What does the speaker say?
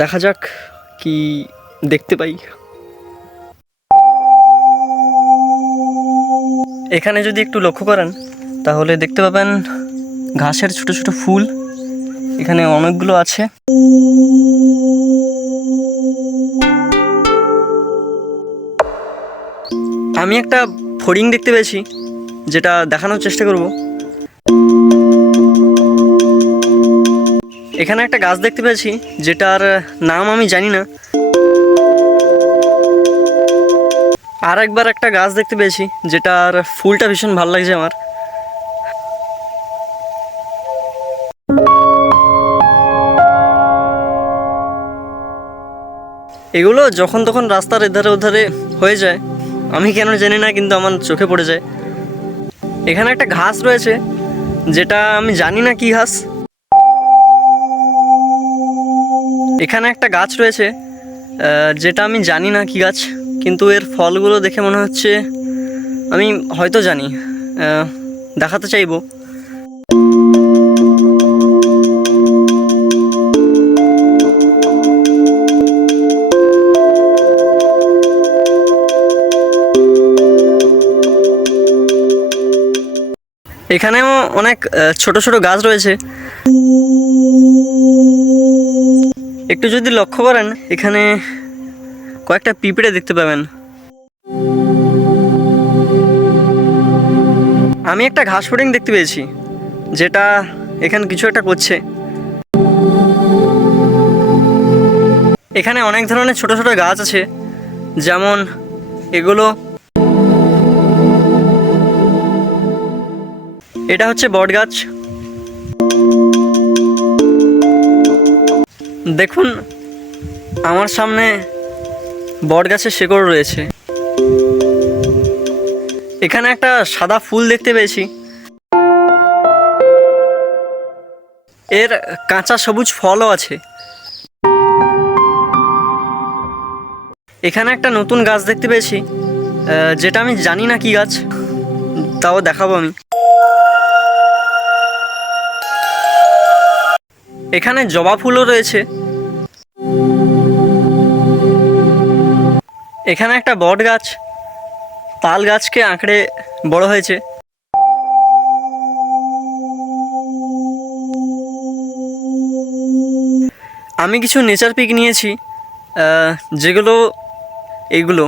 দেখা যাক কি দেখতে পাই। এখানে যদি একটু লক্ষ্য করেন তাহলে দেখতে পাবেন ঘাসের ছোট ছোট ফুল এখানে অনেকগুলো আছে। আমি একটা ফড়িং দেখতে পেয়েছি, যেটা দেখানোর চেষ্টা করব। এখানে একটা গাছ দেখতে পেয়েছি যেটার নাম আমি জানি না। আর একবার একটা গাছ দেখতে পেয়েছি যেটার ফুলটা ভীষণ ভালো লাগছে আমার। এগুলো যখন তখন রাস্তার এধারে ওধারে হয়ে যায়, আমি কেন জানি না, কিন্তু আমার চোখে পড়ে যায়। এখানে একটা ঘাস রয়েছে যেটা আমি জানি না কি ঘাস। এখানে একটা গাছ রয়েছে যেটা আমি জানি না কি গাছ, কিন্তু এর ফলগুলো দেখে মনে হচ্ছে আমি হয়তো জানি। দেখাতে চাইবো। এখানেও অনেক ছোট ছোট গাছ রয়েছে। একটু যদি লক্ষ্য করেন এখানে কয়েকটা পিঁপড়ে দেখতে পাবেন। আমি একটা ঘাস ফড়িং দেখতে পেয়েছি যেটা এখানে কিছু একটা করছে। এখানে অনেক ধরনের ছোট ছোট গাছ আছে, যেমন এগুলো। এটা হচ্ছে বট গাছ। দেখুন আমার সামনে বট গাছের শেকড় রয়েছে। এখানে একটা সাদা ফুল দেখতে পেয়েছি, এর কাঁচা সবুজ ফলও আছে। এখানে একটা নতুন গাছ দেখতে পেয়েছি যেটা আমি জানি না কি গাছ, তাও দেখাবো আমি। এখানে জবা ফুলও রয়েছে। এখানে একটা বট গাছ তাল গাছকে আঁকড়ে বড় হয়েছে। আমি কিছু নেচার পিক নিয়েছি, যেগুলো এইগুলো